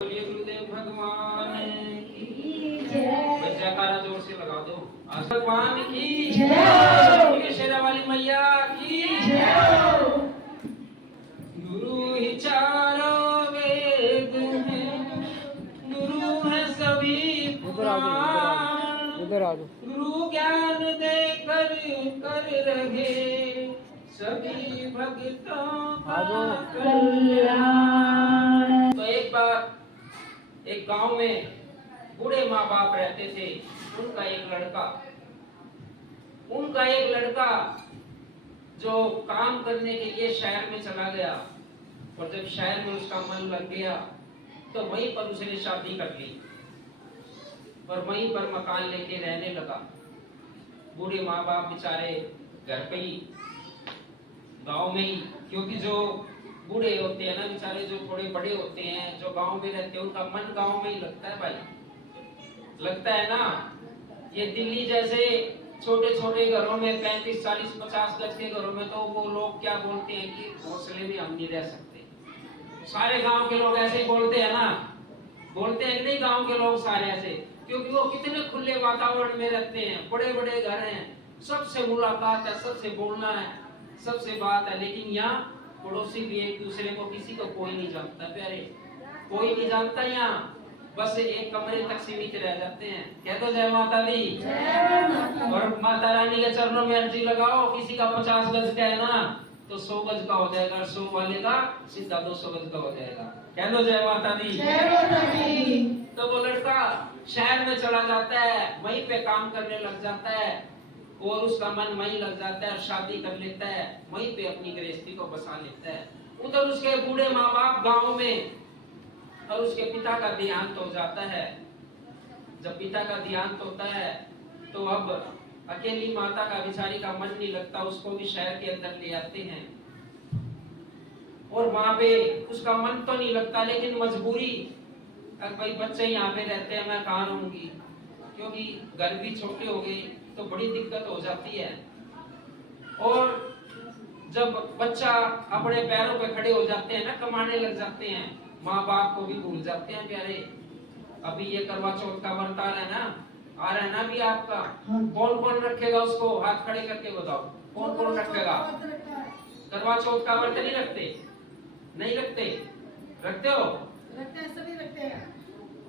बोलिए गुरुदेव भगवान की जय। जयकारा जोर से लगा दो। भगवान की जय। शेरा वाली मैया की जय। गुरु ही चारों वेद हैं, गुरु है सभी पुराण। गुरु ज्ञान देकर कर रहे सभी भक्तों का कल्याण। तो एक बार एक गांव में बूढ़े माँ बाप रहते थे। उनका एक लड़का जो काम करने के लिए शहर में चला गया, और जब शहर में उसका मन लग गया तो वहीं पर उसने शादी कर ली और वहीं पर मकान लेके रहने लगा। बूढ़े माँ बाप बेचारे घर पे ही, गांव में ही, क्योंकि जो बूढ़े होते हैं ना बेचारे, जो थोड़े बड़े होते हैं, जो गांव में रहते हैं, उनका मन गांव में ही लगता है भाई, लगता है ना। ये दिल्ली जैसे छोटे छोटे घरों में 35, 40, 50 गज के घरों में तो वो लोग क्या बोलते हैं कि घोंसले में हम नहीं रह सकते। सारे गांव के लोग ऐसे ही बोलते हैं ना, बोलते हैं नहीं गांव के लोग सारे ऐसे, क्योंकि वो कितने खुले वातावरण में रहते हैं, बड़े बड़े घर हैं, सबसे मुलाकात है, सबसे बोलना है, सबसे बात है। लेकिन यहाँ पड़ोसी भी एक दूसरे को, किसी को कोई नहीं जानता प्यारे, कोई नहीं जानता। यहाँ बस एक कमरे तक सीमित रह जाते हैं। कह दो जय माता दी। और माता रानी के चरणों में अर्जी लगाओ। किसी का 50 गज का है ना तो 100 गज का हो जाएगा, 100 वाले का सीधा 200 गज का हो जाएगा। कह दो जय माता दी। तो वो लड़का शहर में चला जाता है, वहीं पे काम करने लग जाता है और उसका मन वहीं लग जाता है, शादी कर लेता है, वहीं पे अपनी गृहस्थी को बसा लेता है। उधर उसके बूढ़े माँ बाप गांव में, और उसके पिता का देहांत हो जाता है। जब पिता का देहांत होता है तो अब अकेली माता का, बेचारी का मन नहीं लगता, उसको भी शहर के अंदर ले आते हैं। और वहां पे उसका मन तो नहीं लगता, लेकिन मजबूरी, अगर भाई बच्चे यहाँ पे रहते हैं, मैं कहाँ रहूंगी, क्योंकि घर भी छोटे हो गए तो बड़ी दिक्कत हो जाती है। और जब बच्चा अपने पैरों पे खड़े हो जाते हैं ना, कमाने लग जाते हैं, माँ बाप को भी भूल जाते हैं प्यारे। अभी ये करवा चौथ का व्रत आ रहा है ना, आ रहा है ना भी आपका, कौन कौन रखेगा उसको? हाथ खड़े करके बताओ, कौन कौन रखेगा? करवा चौथ का व्रत नहीं रखते? नहीं रखते? रखते हो? रखते हैं, सभी रखते हैं।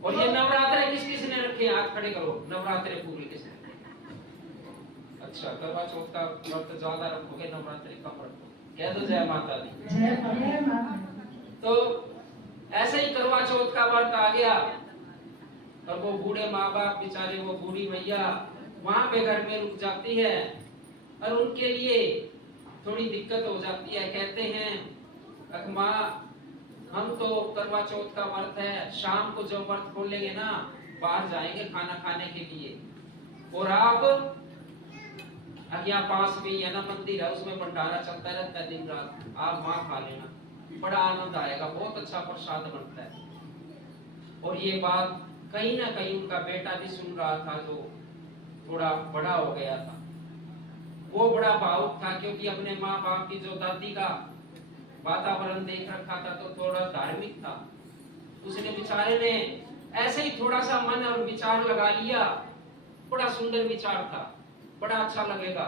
और ये नवरात्रे किस किस ने रखे? हाथ खड़े करो। नवरात्रे पूरे किसने? अच्छा, करवा चौथ का व्रत ज्यादा रखोगे, नवरात्रि कम रखोगे। कह दो जय माता दी। तो ऐसे ही करवा चौथ का व्रत आ गया और वो बूढ़े माँ बाप बेचारे, वो बूढ़ी मैया वहां पे घर में रुक जाती है और उनके लिए थोड़ी दिक्कत हो जाती है। कहते हैं माँ, हम तो करवा चौथ का व्रत है, शाम को जब व्रत खोलेंगे ना, बाहर जाएंगे खाना खाने के लिए, और आप यहाँ पास में है ना मंदिर है, उसमें भंडारा चलता रहता है दिन रात, आप वहां खा लेना, बड़ा आनंद आएगा, बहुत अच्छा प्रसाद बनता है। और ये बात कहीं ना कहीं उनका बेटा भी सुन रहा था, जो थोड़ा बड़ा हो गया था। वो बड़ा भावुक था, क्योंकि अपने माँ बाप की, जो दादी का वातावरण देख रखा था तो थोड़ा धार्मिक था। उसने बेचारे ने ऐसे ही थोड़ा सा मन और विचार लगा लिया, बड़ा सुंदर विचार था, बड़ा अच्छा लगेगा,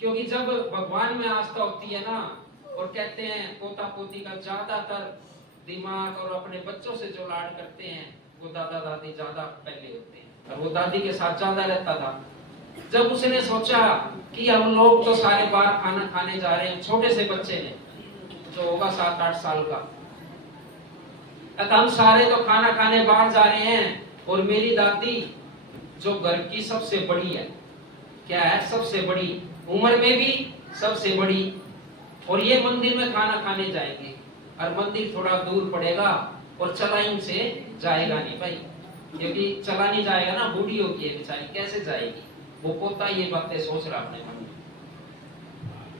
क्योंकि जब भगवान में आस्था होती है ना, और कहते हैं पोता पोती का ज्यादातर दिमाग और अपने बच्चों से जो लाड करते हैं वो दादा दादी ज्यादा पहले होते हैं, और वो दादी के साथ ज्यादा रहता था। जब उसने सोचा कि हम लोग तो सारे बाहर खाना खाने जा रहे हैं, छोटे से बच्चे ने, जो होगा 7-8 साल का, हम सारे तो खाना खाने बाहर जा रहे हैं, और मेरी दादी जो घर की सबसे बड़ी है, क्या है, सबसे बड़ी, उम्र में भी सबसे बड़ी, और ये मंदिर में खाना खाने जाएंगे, और मंदिर थोड़ा दूर पड़ेगा और चला इनसे जाएगा नहीं भाई, क्योंकि चला नहीं जाएगा ना, बूढ़ी होगी है बेचारी, कैसे जाएगी। वो पोता ये बातें सोच रहा अपने मन में।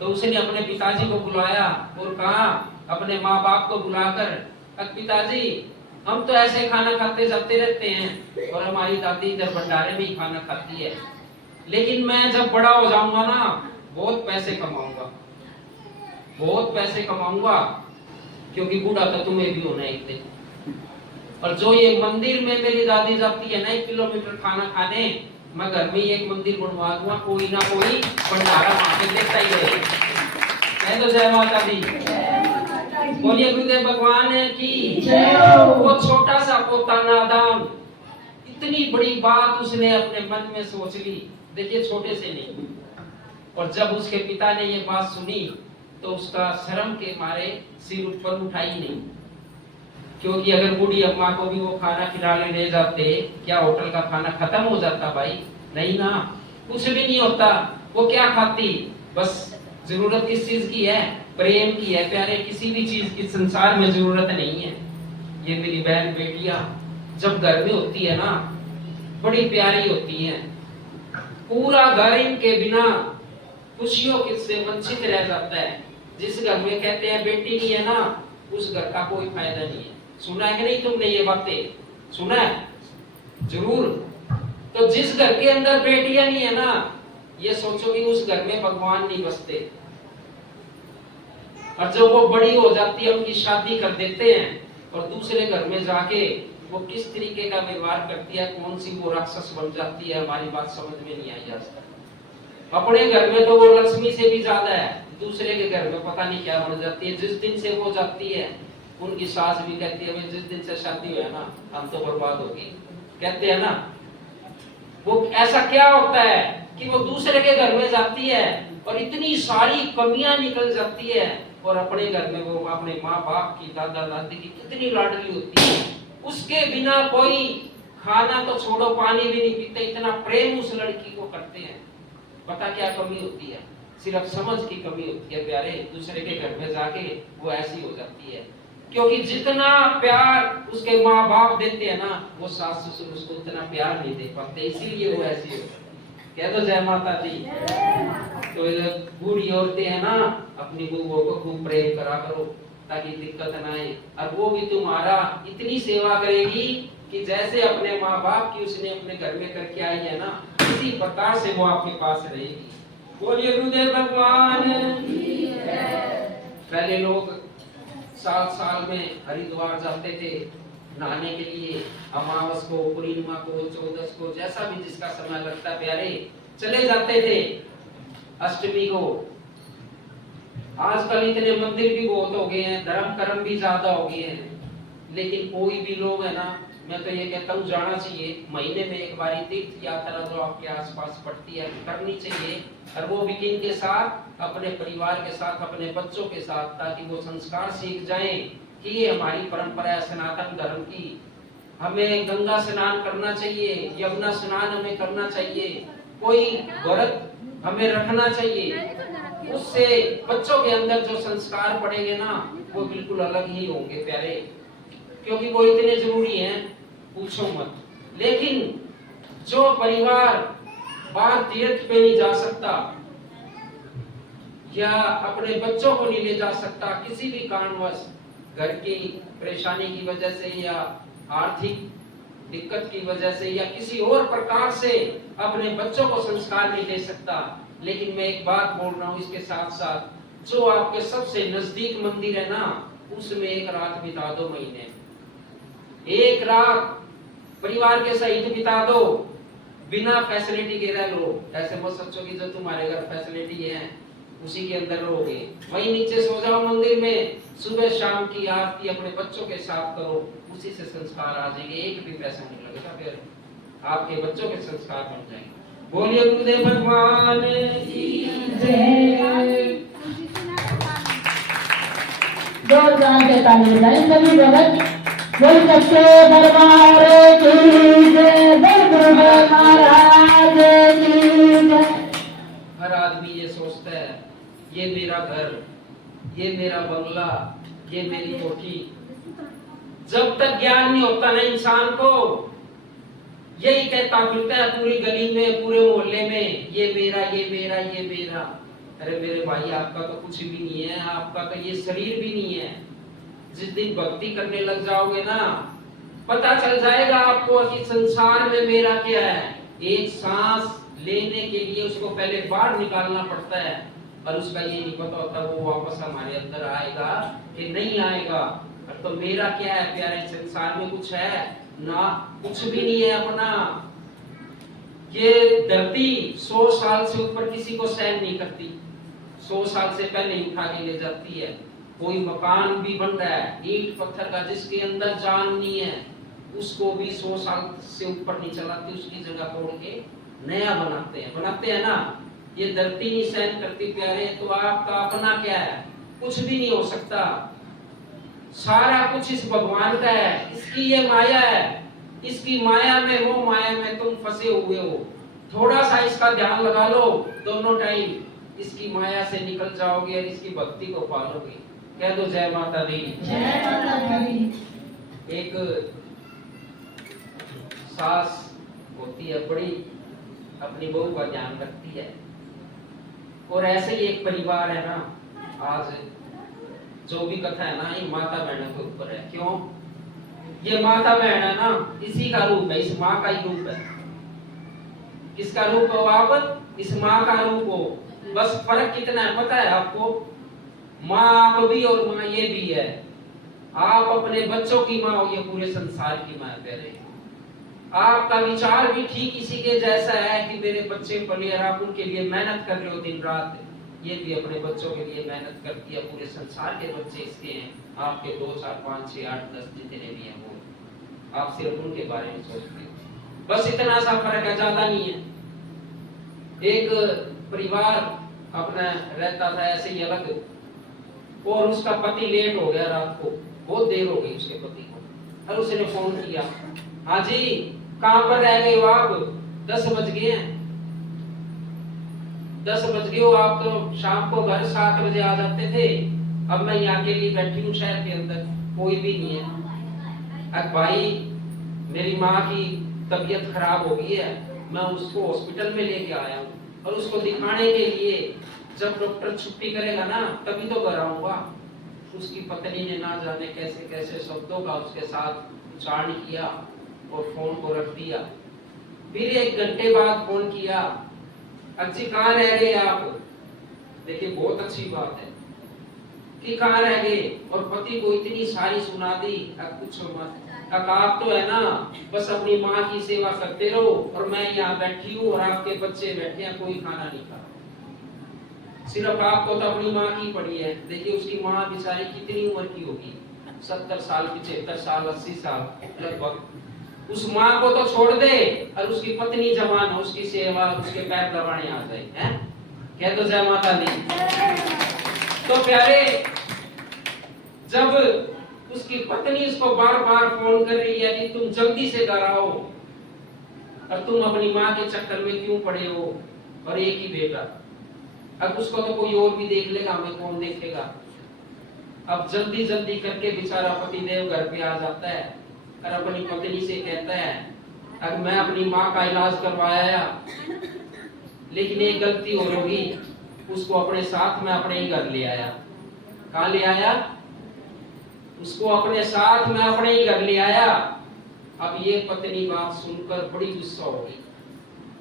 तो उसने अपने पिताजी को बुलाया और कहा, अपने माँ बाप को बुलाकर, पिताजी हम तो ऐसे खाना खाते जाते रहते हैं, और हमारी दादी इधर भंडारे में ही खाना खाती है, लेकिन मैं जब बड़ा हो जाऊंगा ना, बहुत पैसे कमाऊंगा, बहुत पैसे कमाऊंगा, क्योंकि बूढ़ा तो तुम्हें भी होना है एक दिन, और जो ये मंदिर में मेरी दादी जाती है ना 1 किलोमीटर खाना खाने, मैं घर में ही एक मंदिर बनवा दूंगा, कोई ना कोई भंडारा वहां पे देखता ही रहे। कह दो जय माता दी। बोलिए गुरुदेव भगवान की जय। वो छोटा सा पोता नादान इतनी बड़ी बात उसने अपने मन में सोच ली, देखिए छोटे से नहीं। और जब उसके पिता ने ये बात सुनी तो उसका शर्म के मारे सिर ऊपर उठाई नहीं, क्योंकि अगर बूढ़ी अम्मा को भी वो खाना खिलाने ले जाते, क्या होटल का खाना खत्म हो जाता भाई? नहीं ना, कुछ भी नहीं होता। वो क्या खाती? बस जरूरत किस चीज की है? प्रेम की है प्यारे, किसी भी चीज की संसार में जरूरत नहीं है। ये मेरी बहन बेटियां जब घर में होती है ना, बड़ी प्यारी होती हैं। पूरा घर इनके बिना खुशियों से वंचित रह जाता है। जिस घर में कहते हैं बेटी नहीं है ना, उस घर का कोई फायदा नहीं है। सुना है कि नहीं तुमने ये बातें? सुना है जरूर। तो जिस घर के अंदर बेटियां नहीं है ना, ये सोचो कि उस घर में भगवान नहीं बसते। और जब वो बड़ी हो जाती है, उनकी शादी कर देते हैं और दूसरे घर में जाके वो किस तरीके का व्यवहार करती है, कौन सी वो राक्षस बन जाती है, हमारी बात समझ में नहीं आई आज तक। अपने घर में तो वो लक्ष्मी से भी ज्यादा है, दूसरे के घर में पता नहीं क्या बन जाती है। जिस दिन से वो जाती है, उनकी सास भी कहती है जिस दिन से शादी हुआ है ना, हम तो बर्बाद हो गए, कहते हैं ना। वो ऐसा क्या होता है कि वो दूसरे के घर में जाती है और इतनी सारी कमियां निकल जाती है, और अपने घर में वो अपने माँ बाप की, दादा दादी की कितनी लाडली होती है। उसके बिना कोई खाना तो छोड़ो, पानी भी नहीं पीते, इतना प्रेम उस लड़की को करते हैं। पता क्या कमी होती है? सिर्फ समझ की कमी होती है प्यारे। दूसरे के घर में जाके वो ऐसी हो जाती है, क्योंकि जितना प्यार उसके माँ बाप देते हैं ना, वो सास ससुर उसको उतना प्यार नहीं दे पाते, इसीलिए वो ऐसी हो। कह दो जय माता दी। तो बूढ़ी औरतें हैं ना, अपनी बहुओं को खूब प्रेम करा करो ताकि दिक्कत ना आए। और वो भी तुम्हारा इतनी सेवा करेगी कि जैसे अपने माँ बाप की उसने अपने घर में करके आई है ना, इसी प्रकार से वो आपके पास रहेगी। बोलिए गुरुदेव भगवान। पहले लोग साल साल में हरिद्वार जाते थे नहाने के लिए, अमावस को, पूर्णिमा को, चौदस को, जैसा भी जिसका समय लगता प्यारे चले जाते थे। अष्टमी को आजकल इतने मंदिर भी बहुत हो गए हैं, धर्म कर्म भी ज्यादा हो गए हैं, लेकिन कोई भी लोग है ना, मैं तो ये कहता हूँ जाना चाहिए। महीने में एक बार तीर्थ यात्रा जो आपके आसपास पड़ती है करनी चाहिए, और वो भी किनके साथ? अपने परिवार के साथ, अपने बच्चों के साथ, ताकि वो संस्कार सीख जाएं कि ये हमारी परंपरा है सनातन धर्म की। हमें गंगा स्नान करना चाहिए, यमुना स्नान हमें करना चाहिए, कोई व्रत हमें रखना चाहिए। उससे बच्चों के अंदर जो संस्कार पड़ेंगे ना, वो बिल्कुल अलग ही होंगे प्यारे, क्योंकि वो इतने जरूरी हैं पूछो मत। लेकिन जो परिवार बाहर तीर्थ पे नहीं जा सकता या अपने बच्चों को नहीं ले जा सकता किसी भी कारणवश, घर की परेशानी की वजह से या आर्थिक दिक्कत की वजह से या किसी और प्रकार से अपने बच्चों को संस्कार नहीं दे सकता, लेकिन मैं एक बात बोल रहा हूँ इसके साथ साथ, जो आपके सबसे नजदीक मंदिर है ना, उसमें एक रात बिता दो महीने, एक रात परिवार के सहित बिता दो, बिना फैसिलिटी के रह लो। ऐसे मत सोचो कि जो तुम्हारे घर फैसिलिटी है उसी के अंदर रहोगे, वहीं नीचे सो जाओ मंदिर में, सुबह शाम की आरती अपने बच्चों के साथ करो, उसी से संस्कार आ जाएंगे, एक भी पैसा नहीं लगेगा, फिर आपके बच्चों के संस्कार बन जाएंगे। बोलिए गुरुदेव भगवान की जय। जोरदार से ताली बजाएं सभी भगत। बोल सच्चे दरबार की जय, बोल गुरुदेव महाराज की जय। हर आदमी ये सोचता है ये मेरा घर, ये मेरा बंगला, ये मेरी कोठी। जब तक ज्ञान नहीं होता ना इंसान को, यही कहता फिरता है पूरी गली में, पूरे मोहल्ले में, ये मेरा, ये मेरा, ये मेरा। अरे मेरे भाई, आपका तो कुछ भी नहीं है, आपका तो ये शरीर भी नहीं है। जिस दिन भक्ति करने लग जाओगे ना, पता चल जाएगा आपको कि संसार में मेरा क्या है। एक सांस लेने के लिए उसको पहले बाहर निकालना पड़ता है, और उसका ये नहीं पता होता वो वापस हमारे अंदर आएगा कि नहीं आएगा। तो मेरा क्या है प्यारे, संसार में कुछ है ना, कुछ भी नहीं है अपना। ये धरती 100 साल से ऊपर किसी को सहन नहीं करती, 100 साल से पहले ही उठा के ले जाती है। कोई मकान भी बन रहा है ईंट पत्थर का, जिसके अंदर जान नहीं है, उसको भी 100 साल से ऊपर नहीं चलाती, उसकी जगह तोड़ के नया बनाते हैं ना। ये धरती नहीं सहन करती प्यारे, तो आपका अपना क्या है? कुछ भी नहीं हो सकता। सारा कुछ इस भगवान का है, इसकी ये माया है, इसकी माया में, वो माया में तुम फंसे हुए हो। थोड़ा सा इसका ध्यान लगा लो दोनों टाइम, इसकी माया से निकल जाओगे और इसकी भक्ति को पालोगे। कह दो जय माता दी। जय माता दी। एक सास होती है, बड़ी अपनी बहू का ध्यान रखती है, और ऐसे ही एक परिवार है ना। आज जो भी कथा है ना, ये माता बहनों के ऊपर है। क्यों? ये माता बहन है ना, इसी का रूप है, इस माँ का ही रूप है। किसका रूप हो आप? इस माँ का रूप हो। बस फर्क कितना है पता है आपको? माँ आप भी और माँ ये भी है। आप अपने बच्चों की माँ हो, ये पूरे संसार की माँ कह रहे हैं। आपका विचार भी ठीक इसी के जैसा है कि मेरे बच्चे पले, और आप उनके लिए मेहनत कर रहे हो दिन रात। ये भी अपने बच्चों के लिए मेहनत करती है। पूरे संसार के बच्चे इसके हैं, आपके 2, 4, 5, 6, 8, 10 जितने भी हैं, वो आप सिर्फ उनके बारे में सोचते हो। बस इतना सा फर्क है, ज्यादा नहीं है। एक परिवार अपना रहता था ऐसे ही अलग, और उसका पति लेट हो गया रात को, बहुत देर हो गई उसके पति को, और उसने फोन किया, हाँ जी कहाँ पर रह गए हो आप? 10 बज गए हैं, 10 बज गए हो आप, तो शाम को घर 7 बजे आ जाते थे, अब मैं यहाँ के लिए बैठी हूँ शहर के अंदर, कोई भी नहीं है। अब भाई मेरी माँ की तबीयत खराब हो गई है, मैं उसको हॉस्पिटल में लेके आया हूँ, और उसको दिखाने के लिए जब डॉक्टर छुट्टी करेगा ना तभी तो घर आऊंगा। उसकी पत्नी ने ना जाने कैसे कैसे शब्दों का उसके साथ उच्चारण किया और फोन को रख दिया। फिर 1 घंटे बाद फोन किया, अच्छी कहाँ रह गए आप? देखिए बहुत अच्छी बात है कि कहाँ रह गए, और पति को इतनी सारी सुना दी, अब कुछ मत। आप तो है ना बस अपनी माँ की सेवा करते रहो, और मैं यहाँ बैठी हूँ और आपके बच्चे बैठे हैं, कोई खाना नहीं खा, सिर्फ आपको तो अपनी माँ की पड़ी है। देखिए उसकी माँ बेचारी कितनी उम्र की होगी, 70 साल, 75 साल, 80 साल लगभग। उस माँ को तो छोड़ दे, और उसकी पत्नी जवान हो, उसकी सेवा, उसके पैर दबाने आ जाए, हैं? कह दो जय माता दी। तो प्यारे, जब उसकी पत्नी उसको बार बार फोन कर रही है कि तुम जल्दी से घर आओ, और तुम अपनी माँ के चक्कर में क्यों पड़े हो, और एक ही बेटा, अब उसको तो कोई और भी देख लेगा, हमें कौन देखेगा। अब जल्दी जल्दी करके बेचारा पतिदेव घर पे आ जाता है, और अपनी पत्नी से कहता है, अब मैं अपनी माँ का इलाज करवाया, लेकिन एक गलती हो होगी, उसको अपने साथ में अपने ही घर ले आया। कहाँ ले आया? उसको अपने साथ में अपने ही घर ले आया। अब ये पत्नी बात सुनकर बड़ी गुस्सा होगी,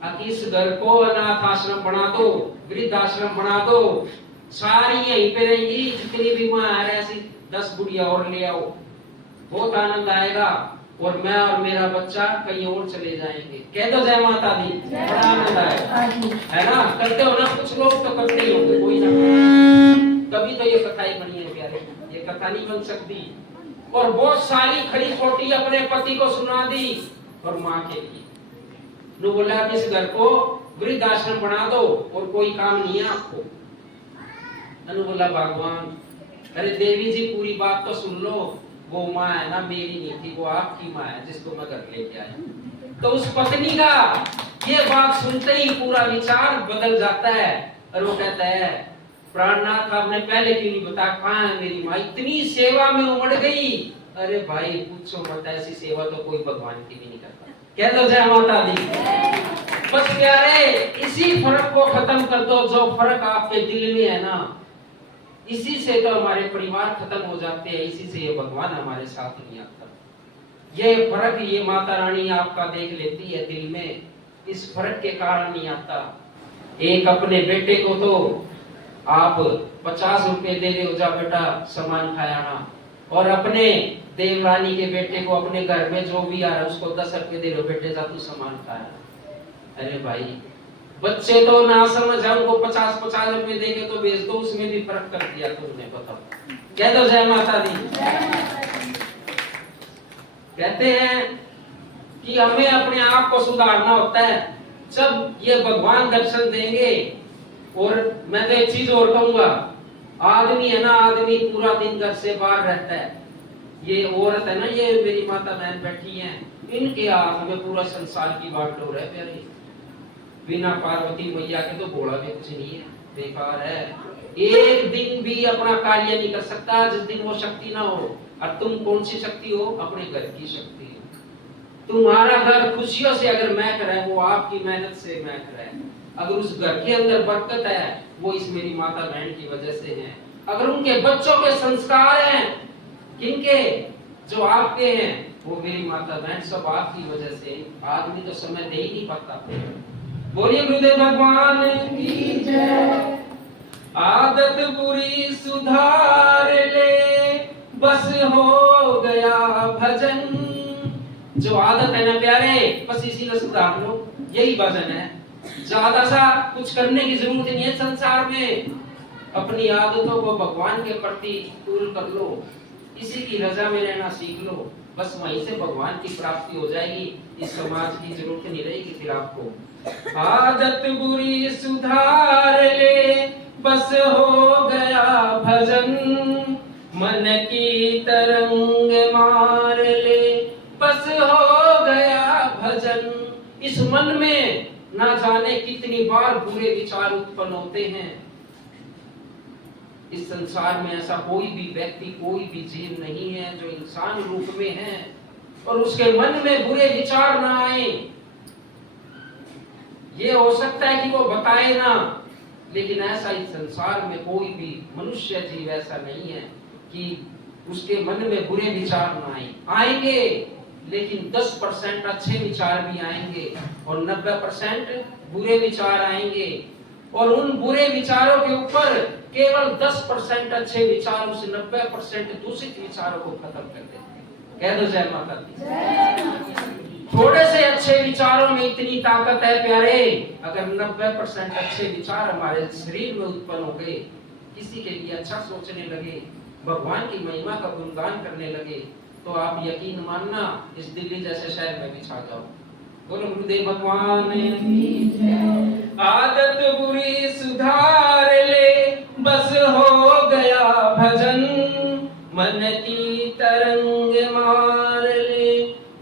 अब इस घर को अनाथ आश्रम बना दो, वृद्ध आश्रम बना दो, सारी यहीं पे रहेंगी, जितनी भी माँ है ऐसी 10 गुड़िया और ले आओ, बहुत आनंद आएगा, और मैं और मेरा बच्चा कहीं और चले जाएंगे। कह दो जय माता दी। बड़ा आनंद आएगा, है ना? करते हो ना, कुछ लोग तो करते ही होंगे, कोई ना, तभी तो ये कथा ही बनी है प्यारे, ये कथा नहीं बन सकती। और बहुत सारी खरी खोटी अपने पति को सुना दी, और माँ के लिए नु बोला इस घर को वृद्ध आश्रम बना दो, और कोई काम नहीं है आपको। अनु बोला भगवान, अरे देवी जी पूरी बात तो सुन लो, वो माँ है ना मेरी नहीं थी, वो आपकी माँ है जिसको मैं घर लेके आया। तो उस पत्नी का ये बात सुनते ही पूरा विचार बदल जाता है, और वो कहता है, प्राणनाथ आपने पहले क्यों नहीं बताया, कहाँ है मेरी माँ? इतनी सेवा में उमड़ गई। अरे भाई पूछो मत, ऐसी सेवा तो कोई भगवान की भी नहीं करता। कह दो जय माता दी। बस प्यारे, इसी फर्क को खत्म कर दो, जो फर्क आपके दिल में है ना, इसी से तो हमारे परिवार खत्म हो जाते हैं, इसी से ये भगवान हमारे साथ नहीं आता। ये फर्क ये माता रानी आपका देख लेती है दिल में, इस फर्क के कारण नहीं आता। एक अपने बेटे को तो आप 50 रुपए दे रहे हो, जा बेटा सामान खाया ना, और अपने देवरानी के बेटे को अपने घर में जो भी आ रहा है उसको 10 रुपए दे रहे हो, बेटे जा तू सामान खाया। अरे भाई बच्चे तो ना समझ है, उनको 50-50 रुपए देके तो भेज दो, उसमें भी फर्क कर दिया तुमने, बताओ। कह दो जय माता दी। कहते हैं कि हमें अपने आप को सुधारना होता है, जब ये भगवान दर्शन देंगे। और मैं तो एक चीज और कहूंगा, आदमी है ना, आदमी पूरा दिन घर से बाहर रहता है, ये औरत है ना, ये मेरी माता बहन बैठी हैं, इनके हाथ में पूरा संसार की बागडोर है प्यारे। बिना पार्वती मैया के तो घोड़ा भी कुछ नहीं है, बेकार है। एक दिन भी अपना कार्य नहीं कर सकता जिस दिन वो शक्ति ना हो। और तुम कौन सी शक्ति हो? अपने घर की शक्ति हो। तुम्हारा घर खुशियों से अगर महक रहा है, वो आपकी मेहनत से महक रहा है। अगर उस घर के अंदर बरकत है, वो इस मेरी माता बहन की वजह से है। अगर उनके बच्चों के संस्कार हैं, किनके? जो आपके हैं, वो मेरी माता बहन सब आपकी वजह से। आदमी तो समय दे ही नहीं पाता। बोलिए गुरुदेव भगवान की जय। आदत बुरी सुधार ले, बस हो गया भजन। जो आदत है ना प्यारे, बस इसी को सुधार लो, यही भजन है। ज्यादा सा कुछ करने की जरूरत नहीं है संसार में। अपनी आदतों को भगवान के प्रति तूल कर लो, इसी की रजा में रहना सीख लो, बस वहीं से भगवान की प्राप्ति हो जाएगी। इस समाज की जरूरत नहीं रहेगी फिर आपको। आदत बुरी सुधार ले, बस हो गया भजन। मन की तरंग मार ले, बस हो गया भजन। इस मन में ना जाने कितनी बार बुरे विचार उत्पन्न होते हैं। इस संसार में ऐसा कोई भी व्यक्ति, कोई भी जीव नहीं है जो इंसान रूप में है और उसके मन में बुरे विचार ना आए। ये हो सकता है कि वो बताए ना, लेकिन ऐसा इस संसार में कोई भी मनुष्य जीव ऐसा नहीं है कि उसके मन में बुरे विचार ना आए। आएंगे, लेकिन 10% अच्छे विचार भी आएंगे और 90% बुरे विचार आएंगे। और उन बुरे विचारों के ऊपर केवल 10% अच्छे विचार उस 90% दूषित विचारों को खत्म कर देते हैं। कह दो जय माता दी। थोड़े से अच्छे विचारों में इतनी ताकत है प्यारे। अगर 90% अच्छे विचार हमारे शरीर में उत्पन्न हो गए, किसी के लिए अच्छा सोचने लगे, भगवान की महिमा का गुणगान करने लगे, तो आप यकीन मानना इस दिल्ली जैसे शहर में भी छा जाओ। बोलो गुरुदेव भगवान की जय। आदत बुरी सुधार ले, बस हो गया भजन। मन की तरंग मार ले,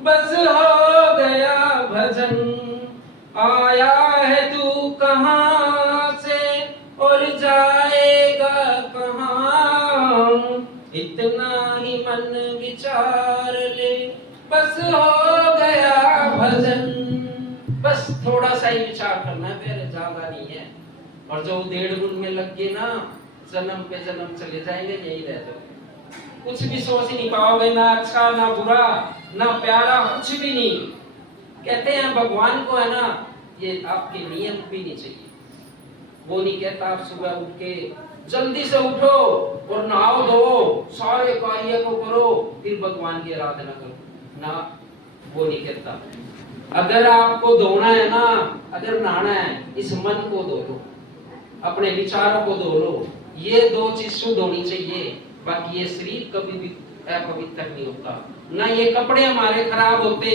बस हो गया भजन। आया है तू कहां से और जाएगा कहां, इतना ही मन विचार ले, बस हो गया भजन। बस थोड़ा सा ही विचार करना है, फिर ज्यादा नहीं है। और जो 1.5 गुण में लग गए ना, जन्म पे जन्म चले जाएंगे, यही रह जाओगे। कुछ भी सोच नहीं पाओगे, ना अच्छा ना बुरा ना प्यारा, कुछ भी नहीं। कहते हैं भगवान को है ना, ये आपके नियम भी नहीं चाहिए। वो नहीं कहता आप सुबह उठ के जल्दी से उठो और नहाओ धो, सारे कार्य को करो, फिर भगवान की आराधना करो ना, वो नहीं कहता। अगर आपको धोना है ना, अगर नहाना है, इस मन को धो लो, अपने विचारों को धो लो। ये 2 चीज शुद्ध होनी चाहिए, बाकी ये शरीर कभी भी अपवित्र नहीं होता। ना ये कपड़े हमारे खराब होते।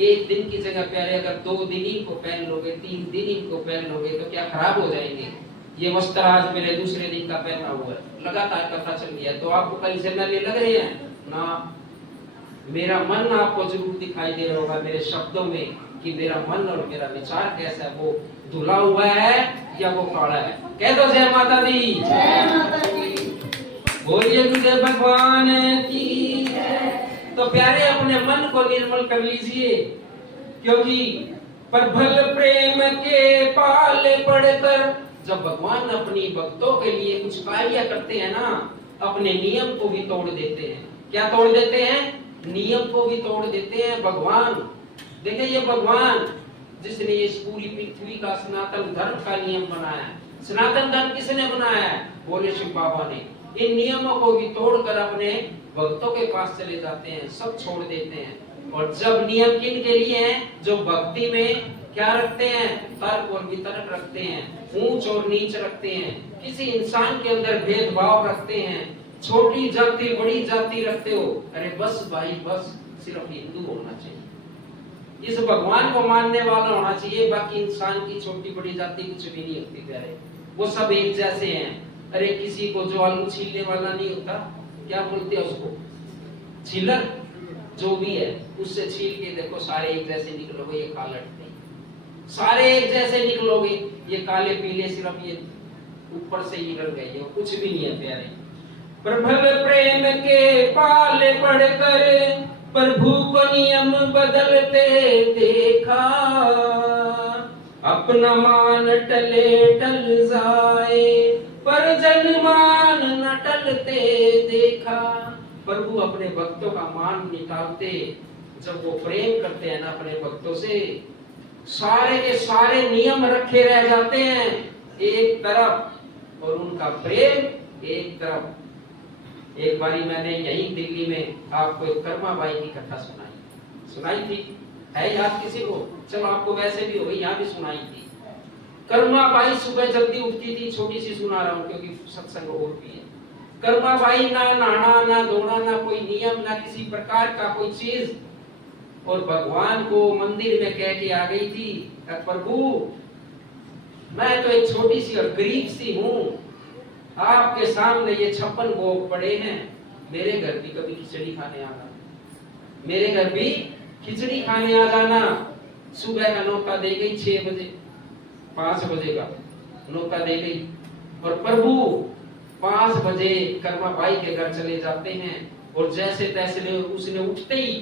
एक दिन की जगह प्यारे अगर 2 दिन इनको पहन लोगे, 3 दिन इनको पहन लोगे, तो क्या खराब हो जाएंगे? ये वस्त्र आज मेरे दूसरे दिन का पहना हुआ है, लगातार पता चल गया, तो आपको कल से नए लग रहे हैं ना। मेरा मन आपको जरूर दिखाई दे रहा होगा मेरे शब्दों में कि मेरा मन और मेरा विचार कैसा है, वो धुला हुआ है या वो काला है। कह दो जय माता दी। जय माता दी। बोलिए गुरुदेव भगवान की जय। तो प्यारे अपने मन को निर्मल कर लीजिए, क्योंकि प्रबल प्रेम के पाले पड़कर जब भगवान अपनी भक्तों के लिए कुछ कार्य करते हैं ना, अपने नियम को भी तोड़ देते हैं। क्या तोड़ देते हैं? नियम को भी तोड़ देते हैं भगवान। देखिए ये भगवान जिसने इस पूरी पृथ्वी का सनातन धर्म का नियम बनाया है। सनातन धर्म किसने बनाया है? बोले शिव बाबा ने। इन नियमों को भी तोड़कर अपने भक्तों के पास चले जाते हैं, सब छोड़ देते हैं। और जब नियम किन के लिए हैं? जो भक्ति में क्या रखते हैं? तर्क और वितर्क रखते हैं, ऊंच और नीच रखते हैं, किसी इंसान के अंदर भेदभाव रखते हैं, छोटी जाति बड़ी जाति रखते हो। अरे बस भाई बस, सिर्फ हिंदू होना चाहिए, इस भगवान को मानने वाला होना चाहिए, बाकी इंसान की छोटी बड़ी जाति कुछ भी नहीं होती प्यारे, वो सब एक जैसे हैं। अरे किसी को जो आलू छीलने वाला नहीं होता, क्या बोलते हैं उसको? छीलर, जो भी है, उससे छील के देखो सारे एक जैसे निकलोगे, ये कालट नहीं, सारे एक जैसे निकलोगे। ये काले पीले सिर्फ ये ऊपर से ही रंग है, ये कुछ भी नहीं है प्यारे। प्रभव प्रेम के पाले पढ़कर प्रभु को नियम बदलते देखा, अपना मान टले टल जाए पर जन मान न टलते देखा। प्रभु अपने भक्तों का मान निकालते, जब वो प्रेम करते हैं ना अपने भक्तों से, सारे के सारे नियम रखे रह जाते हैं एक तरफ और उनका प्रेम एक तरफ। एक बारी मैंने यहीं दिल्ली में आपको एक कर्माबाई की कथा सुनाई थी, है याद किसी को? चलो आपको वैसे भी हो गई, यहाँ भी सुनाई थी। कर्माबाई सुबह जल्दी उठती थी, छोटी सी सुना रहा हूँ क्योंकि सत्संग और भी है। कर्माबाई ना नहाना ना धोना ना कोई नियम ना किसी प्रकार का कोई चीज, और भगवान को मंदिर में कह के आ गई थी, प्रभु मैं तो एक छोटी सी और गरीब सी हूँ, आपके सामने ये 56 भोग पड़े हैं, मेरे घर भी कभी खिचड़ी खाने आना, मेरे घर भी खिचड़ी खाने आ जाना। सुबह का नौका दे गई 6 बजे, 5 बजे का नौका दे गई, और प्रभु 5 बजे कर्माबाई के घर चले जाते हैं। और जैसे तैसे उसने उठते ही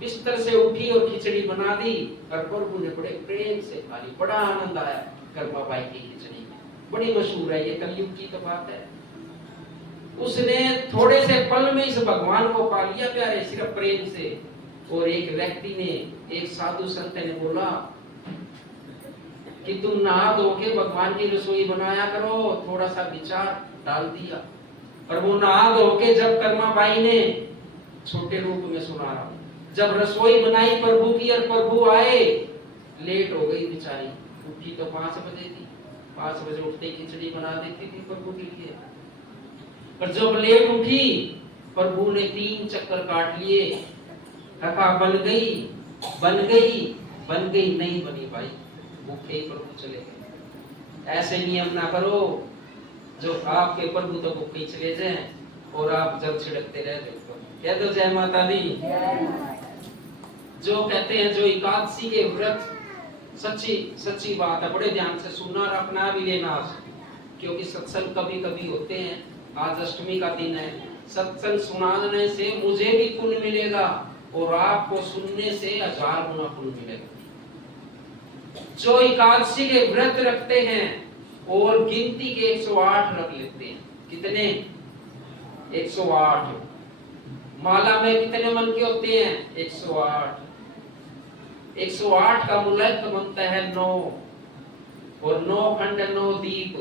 बिस्तर से उठी और खिचड़ी बना दी, और प्रभु ने बड़े प्रेम से खा ली। बड़ा आनंद आया कर्माबाई की खिचड़ी, बड़ी मशहूर है, ये कलयुग की तो बात है। उसने थोड़े से पल में इस भगवान को पा लिया प्यारे, सिर्फ प्रेम से। और एक व्यक्ति ने, एक साधु संत ने बोला कि तुम नहा धो के भगवान की रसोई बनाया करो, थोड़ा सा विचार डाल दिया। और वो नहा धो के जब कर्माबाई ने, छोटे रूप में सुना रहा हूं, जब रसोई बनाई प्रभु की और प्रभु आए, लेट हो गई बेचारी, उठी तो 5 बजे थी, 5 बजे उठते खिचड़ी बना देती थी प्रभु के लिए। पर जब लेट उठी, प्रभु ने 3 चक्कर काट लिए, कहा बन गई बन गई बन गई, नहीं बनी भाई, भूखे ही प्रभु चले गए। ऐसे नियम ना करो जो आपके प्रभु तो भूखे चले जाएं और आप जब छिड़कते रह जाओ। कह दो जय माता दी। जो कहते हैं जो एकादशी के व्रत, सच्ची बात है, बड़े ध्यान से सुनना और अपना भी लेना, क्योंकि सत्संग कभी कभी होते हैं। आज अष्टमी का दिन है, सत्संग सुनाने से मुझे भी पुण्य मिलेगा और आपको सुनने से 1000 गुना पुण्य मिलेगा। जो एकादशी के व्रत रखते हैं और गिनती के 108 रख लेते हैं, कितने? 108। माला में कितने मन के होते हैं? 108। 108 का मूलक बनता है 9, और 9 खंड 9 दीप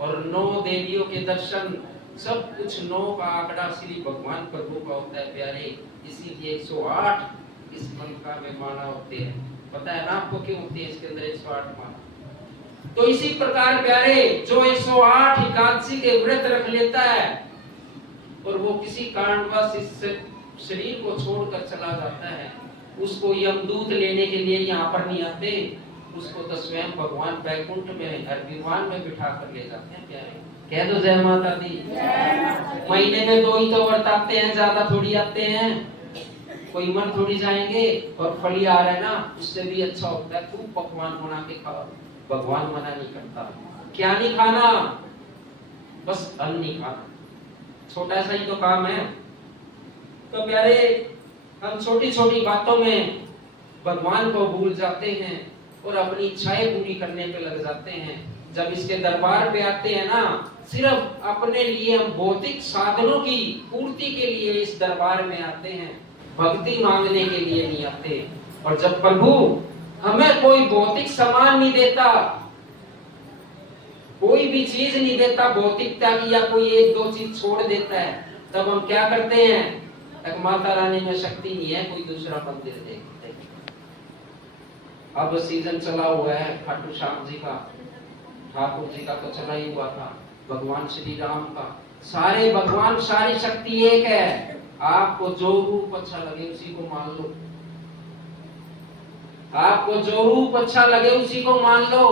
और 9 देवियों के दर्शन, सब कुछ 9 का आंकड़ा श्री भगवान प्रभु का होता है प्यारे। इसीलिए 108 इस मंत्र में माला होते हैं। पता है ना आपको क्यों होती है इसके अंदर 108 माला? तो इसी प्रकार प्यारे, जो 108 एकादशी के व्रत रख लेता है और वो किसी कारणवश इस शरीर को छोड़कर चला जाता है, उसको यमदूत लेने के लिए यहाँ पर नहीं आते, उसको तो स्वयं भगवान वैकुंठ में हरविमान में बिठा कर ले जाते हैं प्यारे। कह दो जय माता दी। महीने में 2 ही तो व्रत आते हैं, ज्यादा थोड़ी आते हैं, कोई मर थोड़ी जाएंगे। और फली आ रहा है ना, उससे भी अच्छा होता है खूब पकवान बना के खाओ, भगवान मना नहीं करता। क्या नहीं खाना? बस अन्न नहीं खाना, छोटा सा ही तो काम है। तो प्यारे, हम छोटी छोटी बातों में भगवान को भूल जाते हैं और अपनी इच्छाएं पूरी करने पे लग जाते हैं। जब इसके दरबार पे आते हैं ना, सिर्फ अपने लिए हम भौतिक साधनों की पूर्ति के लिए इस दरबार में आते हैं, भक्ति मांगने के लिए नहीं आते। और जब प्रभु हमें कोई भौतिक सामान नहीं देता, कोई भी चीज नहीं देता भौतिकता की, या कोई 1-2 चीज छोड़ देता है, तब हम क्या करते हैं, एक माता रानी में शक्ति नहीं है, कोई दूसरा मंदिर देखते हैं। अब सीजन चला हुआ है खाटू श्याम जी का, ठाकुर जी का तो चला ही हुआ था, भगवान श्री राम का, सारे भगवान सारी शक्ति एक है। आपको जो रूप अच्छा लगे उसी को मान लो, आपको जो रूप अच्छा लगे उसी को मान लो।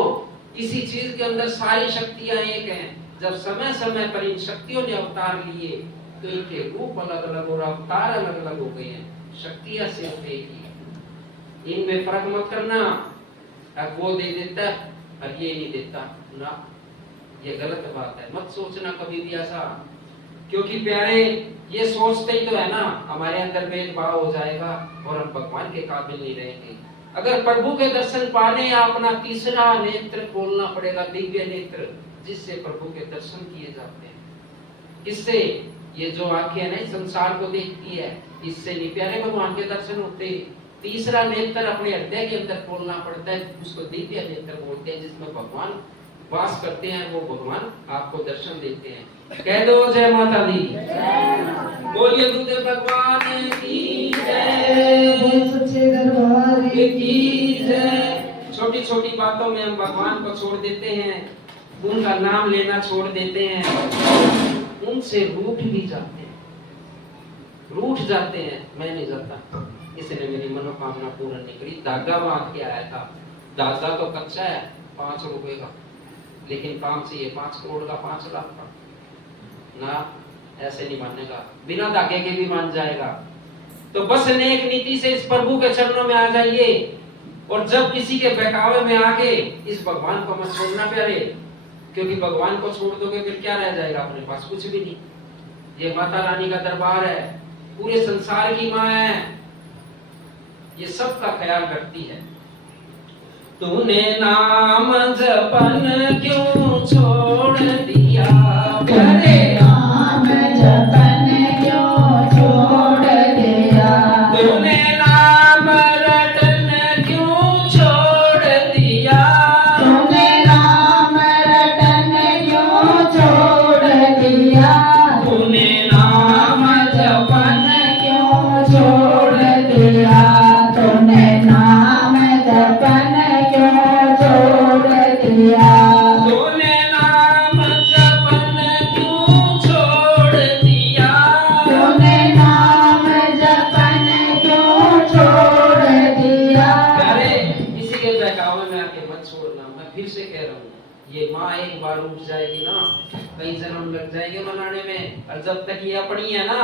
किसी चीज के अंदर सारी शक्तियां एक हैं। जब समय समय पर इन शक्तियों ने अवतार लिए तो इनके रूप अलग अलग और अवतार अलग अलग हो गए हैं, शक्तियां सिर्फ एक ही है। इनमें फर्क मत करना, अब वो दे देता है और ये नहीं देता ना, ये गलत बात है। मत सोचना कभी भी ऐसा, क्योंकि प्यारे ये सोचते ही तो है ना हमारे अंदर भेदभाव हो जाएगा और हम भगवान के काबिल नहीं रहेंगे। अगर प्रभु के दर्शन पाने या अपना तीसरा नेत्र खोलना पड़ेगा, दिव्य नेत्र, जिससे प्रभु के दर्शन किए जाते हैं। किससे? ये जो आंखें है ना संसार को देखती है, इससे नहीं प्यारे भगवान के दर्शन होते। तीसरा नेत्र अपने हृदय के अंदर खोलना पड़ता है, उसको दिव्य नेत्र बोलते हैं, जिसमें भगवान वास करते हैं। वो भगवान आपको दर्शन देते हैं। कह दो जय माता दी, बोलिए गुरुदेव भगवान की जय, सच्चे दरबार की जय। छोटी छोटी बातों में हम भगवान को छोड़ देते हैं, उनका नाम लेना छोड़ देते हैं, उनसे रूठ भी जाते हैं, रूठ जाते हैं। मैं नहीं जाता, इसने मेरी मनोकामना पूर्ण नहीं करी। धागा बांध के आया था, धागा तो कच्चा है 5 रुपए का, लेकिन काम चाहिए 5 करोड़ का, 5 लाख का ना, ऐसे नहीं मानेगा, बिना धागे के भी मान जाएगा। तो बस नेक नीति से इस प्रभु के चरणों में आ जाइए, और जब किसी के बहकावे में आके इस भगवान को मत छोड़ना प्यारे, क्योंकि भगवान को छोड़ दोगे फिर क्या रह जाएगा अपने पास? कुछ भी नहीं। ये माता रानी का दरबार है, पूरे संसार की माँ है, ये सब का ख्याल रखती है। तूने नाम जपन क्यों छोड़ दिया, प्यारे नाम जपन क्यों छोड़ दिया, तूने नाम रटन क्यों छोड़ दिया, तूने नाम रटन क्यों छोड़ दिया, तूने नाम जपन क्यों छोड़ दिया, तूने नाम जपन क्यों छोड़ दिया, तूने नाम जपन क्यों छोड़ दिया, तूने नाम जपन क्यों छोड़ दिया। अरे किसी के बहकावे में आके मत छोड़ना। मैं फिर से कह रहा हूँ, ये माँ एक बार उठ जाएगी ना, कई जन्म लग जाएंगे मनाने में, और जब तक ये अपनी है ना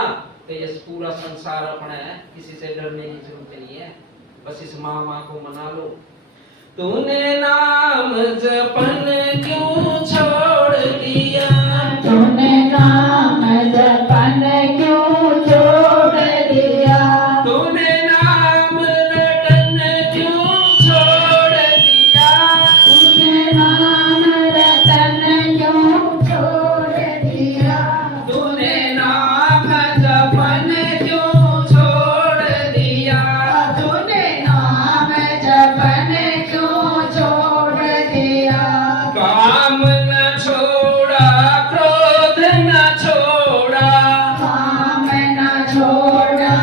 तो ये पूरा संसार अपना है, किसी से डरने की जरूरत नहीं है। बस इस माँ को मना लो। तूने नाम जपन क्यों छोड़ दिया, तूने नाम जपन क्यों छोड़ दिया, तूने नाम रटन क्यों छोड़ दिया, तूने नाम रतन क्यों छोड़ दिया, तूने नाम जपन क्यों छोड़ दिया, तूने नाम जपन क्यों छोड़ दिया, काम न छोड़ा, क्रोध न छोड़ा, काम न छोड़ा,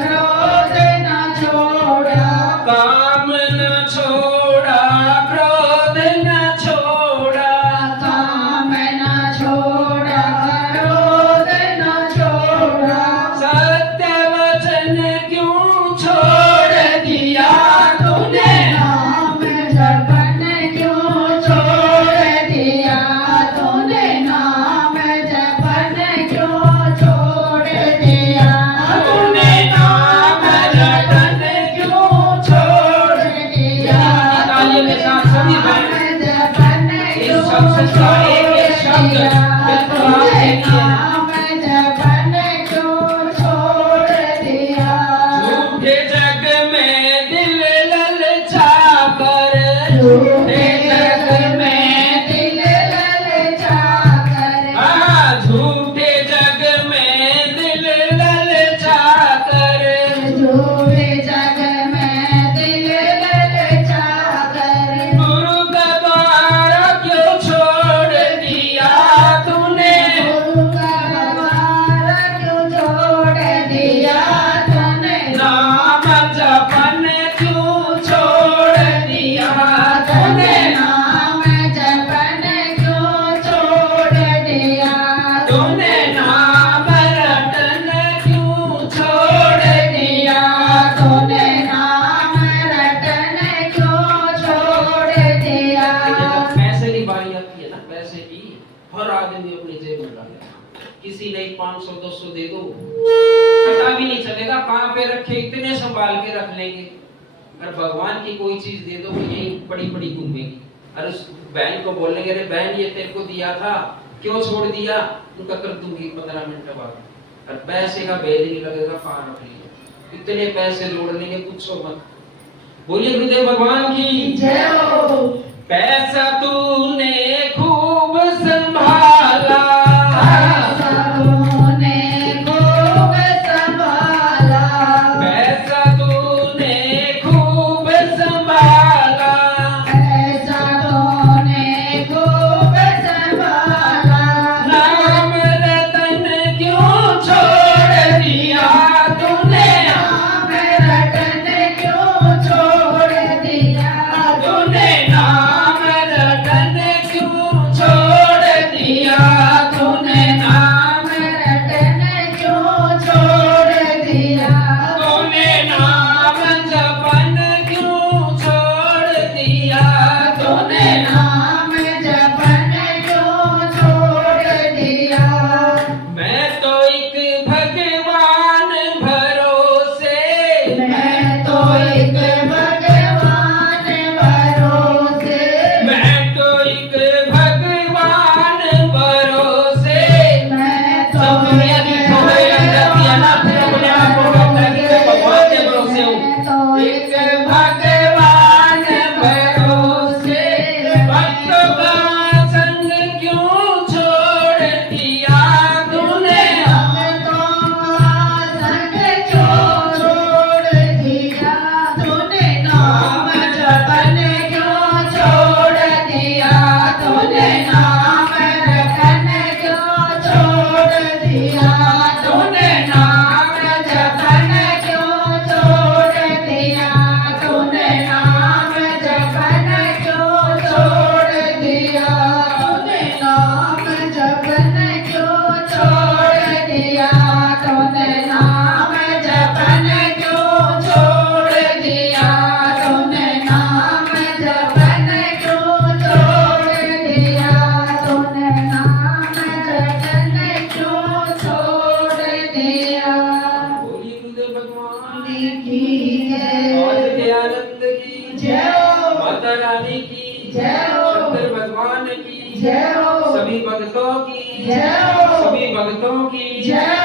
क्रोध न छोड़ा, काम न छोड़ा, क्रोध न छोड़ा, काम न छोड़ा, क्रोध न छोड़ा, सत्य वचन क्यों छोड़ दिया, तूने नाम जपन क्यों छोड़ दिया, तूने नाम जपन क्यों छोड़ दिया, तूने नाम रटन क्यों छोड़ पे रखे इतने संभाल के रख लेंगे, अगर भगवान की कोई चीज दे दो वो यही बड़ी बड़ी घूमेगी। और उस बहन को बोलेंगे अरे बहन ये तेरे को दिया था क्यों छोड़ दिया, उनका कर दूंगी 15 मिनट बाद। और पैसे का भेद नहीं लगेगा, पार रख लिया, इतने पैसे जोड़ लेंगे पूछो मत। बोलिए गुरुदेव भगवान की जय हो। पैसा तूने खूब संभाला, पैसा तूने खूब संभाला, पैसा तूने खूब संभाला, पैसा तूने खूब संभाला, नाम रतन क्यों छोड़ दिया तूने, नाम रतन क्यों छोड़ दिया, तूने नाम रतन क्यों छोड़ दिया, तूने नाम रतन क्यों छोड़ दिया, तूने नाम जपन क्यों छोड़ दिया, तूने नाम जपन क्यों छोड़ दिया। मैं तो एक भगवान भरोसे, मैं तो एक भगवान भरोसे, मैं तो एक भगवान भरोसे, मैं तो सब दुनिया की खबरें अंदर दिया ना, फिर अपने आप को कहता है कि मैं भगवान के भरोसे हूँ। एक भगवान भरोसे, भक्तों का संग क्यों छोड़ दिया तूने, भक्तों का संग क्यों छोड़ दिया, तूने नाम जपन क्यों छोड़ दिया, तूने नाम रखन क्यों छोड़ दिया, तूने नाम जपन क्यों छोड़ दिया, तूने नाम जपन क्यों छोड़ दिया, तूने नाम जपन क्यों छोड़ दिया, तूने नाम जपन क्यों छोड़ दिया, तूने नाम जपन क्यों छोड़ दिया, तूने नाम जपन क्यों छोड़ दिया। बोलिए गुरुदेव भगवान की जय। और दयानंद की जय हो। माता रानी की जय हो। शंकर भगवान की जय हो। सभी भक्तों की जय हो। सभी भक्तों की जय